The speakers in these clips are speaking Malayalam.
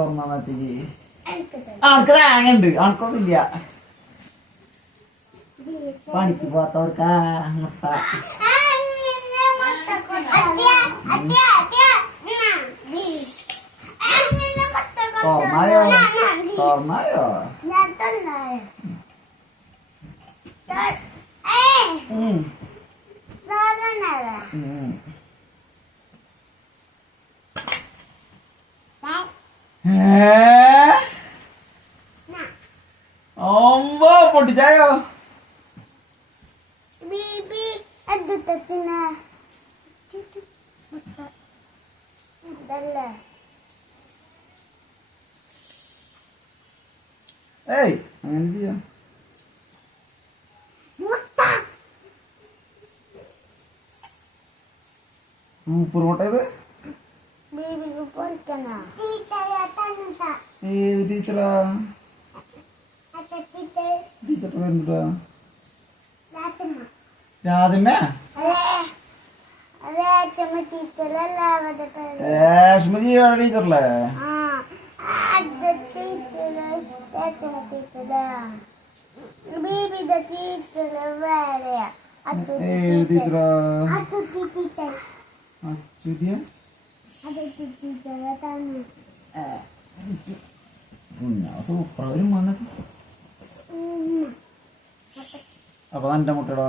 തുറന്നേക്ക് ആൾക്ക് തേങ്ങ ഉണ്ട് ആൾക്കൊന്നുമില്ല പണിക്ക് പോത്തവർക്കാ മുട്ട തോർമായോ തോർമായോ ഒമ്പോ പൊട്ടിച്ചായോ ഏയ് അങ്ങനെ ചെയ്യാം സൂപ്പർ മുട്ട ഇത് ഏത് ടീച്ചറാ ടീച്ചർ വരുന്നുണ്ടാ രാധമ്മ രേഷ്മതി ടീച്ചറല്ലേ ടീച്ചറാ സൂപ്പർ ഒരു വന്നത് അപ്പൊ എന്റെ മുട്ടടാ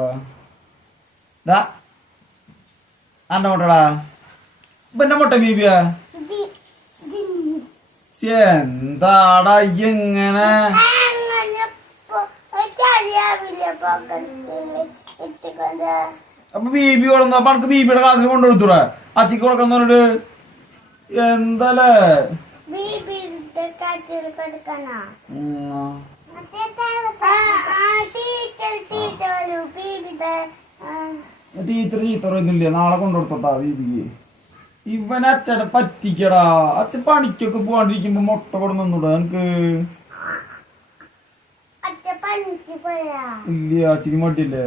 എന്റെ മുട്ടടാ ഇപ്പൊ എന്റെ മുട്ട ബീബിയാ എന്താടാ എങ്ങനെ അപ്പൊ ബീബി കൊടുന്ന അപ്പൊ എനിക്ക് ബീബിയുടെ ക്ലാസ്സിൽ കൊണ്ടുകൊടുത്തൂടെ അച്ചിക്ക് കൊടുക്കണം പറഞ്ഞിട്ട് എന്താലേ ടീച്ചർ ചീത്ത പറയുന്നില്ലേ നാളെ കൊണ്ടുകൊടുത്തോട്ടാ ബീബിക്ക് ഇവൻ അച്ഛനെ പറ്റിക്കടാ അച്ഛൻ പണിക്കൊക്കെ പോവാണ്ടിരിക്കുമ്പോ മുട്ട കൊടുന്നൂടാ എനിക്ക് ഇല്ല അച്ഛക്ക് മടിയില്ലേ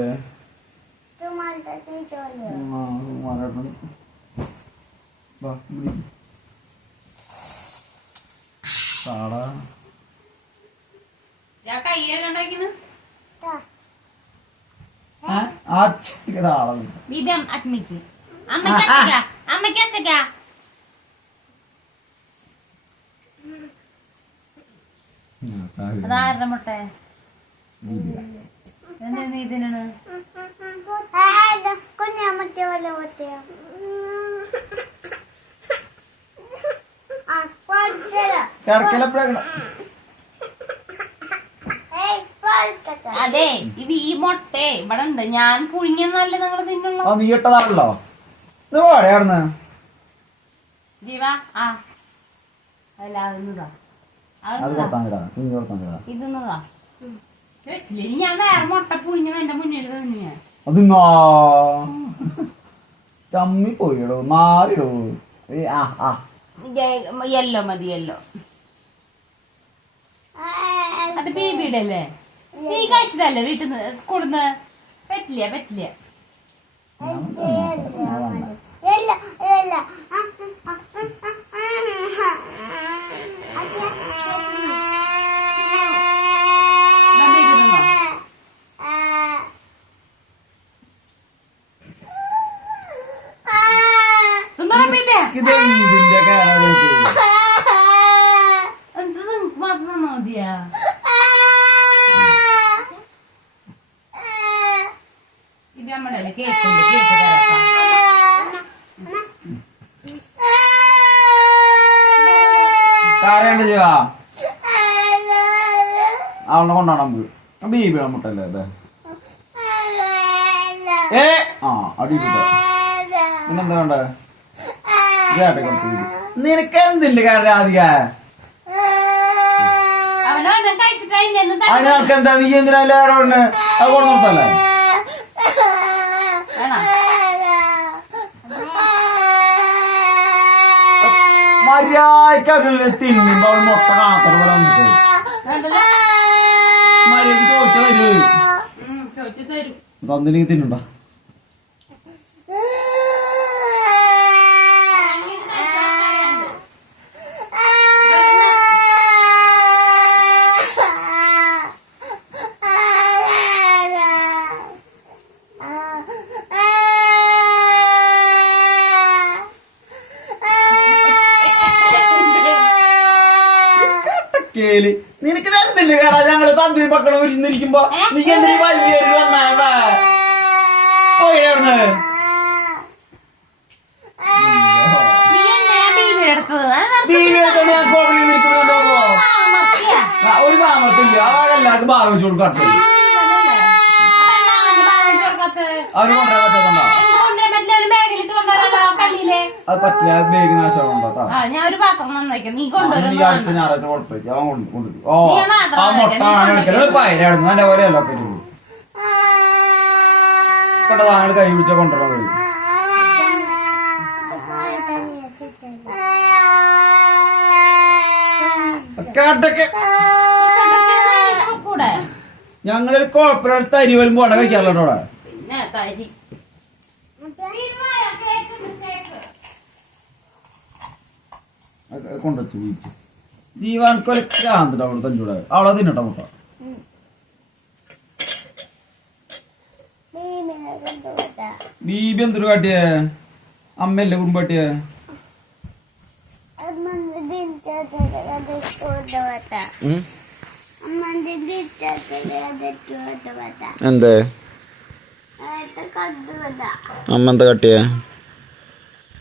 അതാരുടെ മുട്ട ഇതിനാണ് അതെ ഈ മുട്ട ഇവിടെ ഉണ്ട് ഞാൻ പുഴുങ്ങിയെന്നല്ലേ നിങ്ങൾ തിന്നുള്ളൂ നീ ഇട്ടതാണല്ലോ ഇത് പോടെയാർന്ന് ജീവ ആ അല്ല അതൊന്നതാ ഇതൊന്നതാ ഞാൻ വേറെ മുട്ട പുഴുങ്ങിയത് എന്റെ മുന്നിൽ തന്നെയാ അതെന്നാ ചമ്മി പോയിടോ മാറിടോ യെല്ലോ മതി യെല്ലോ അത് ബേബിയുടെ അല്ലേ നീ കഴിച്ചതല്ലേ വീട്ടിൽ നിന്ന് സ്കൂളിൽ നിന്ന് പറ്റില്ല പറ്റില്ല അവളെ കൊണ്ടാണ് നമുക്ക് ബീബി മുട്ടല്ലേ അതെ അടി പിന്നെന്താ വേണ്ടേ നിനക്ക് എന്തില്ല കാരണം രാധിക അതിനൊക്കെ എന്താ നീ എന്തിനല്ലേ അവിടെ അത് കൊണ്ട് നിർത്തല്ലേ മര്യാദക്ക് തിന്നുമ്പോ അവൾ മുട്ട കാണാത്ത മര്യാദക്ക് ചോദിച്ചു തരൂ തന്നില്ലെങ്കിൽ തിന്നുണ്ടോ വലിയേല് നിനക്ക് തന്നില്ലേ കേടാ ഞങ്ങള് തന്തി മക്കളെ ഒരുന്നിരിക്കുമ്പോ നീ എന്തിനീ വലിയേല് വന്നാ പോയിടന്ന് ഒരു താമസത്തില്ല അതെല്ലാവർക്കും ഭാഗിച്ചു കൊടുക്കാറില്ല അവര് കൊണ്ടുവരാൻ പറ്റാത്തണ്ടാ അത് പറ്റില്ല ബേഗ് നാശം കൊണ്ടോട്ടാ ഞാനൊരു പാത്രം നന്നാക്കാം നീ കൊണ്ടുവരും അടുത്ത ഞായറാഴ്ച കൊടുത്തേക്ക് അവൻ കൊണ്ടുവരും ഓ ആ മുട്ട എടുക്കല് പയരാണ് നല്ല പോലെയല്ല കേട്ടോ താങ്കൾ കൈ പിടിച്ച കൊണ്ടുവരാൻ കഴിയും കേട്ടൊക്കെ ഞങ്ങളൊരു കുഴപ്പമില്ല തരി വരുമ്പോ അവിടെ കഴിക്കാറുണ്ടോ അവിടെ കൊണ്ടുവച്ചു വീട്ടിൽ ജീവാൻകൊലൊക്കെ ആന്നിട്ട് അവിടെ തന്നൂടെ അവളെ തിന്നട്ട മുട്ട ബീബി എന്തൊരു കാട്ടിയേ അമ്മയല്ലേ കുടുംബാട്ടിയേ എന്തേ അമ്മ എന്താ കാട്ടിയേ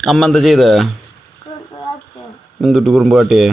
അമ്മ എന്താ ചെയ്തേ എന്തൊട്ട് കുറുമ്പ് കാട്ടിയേ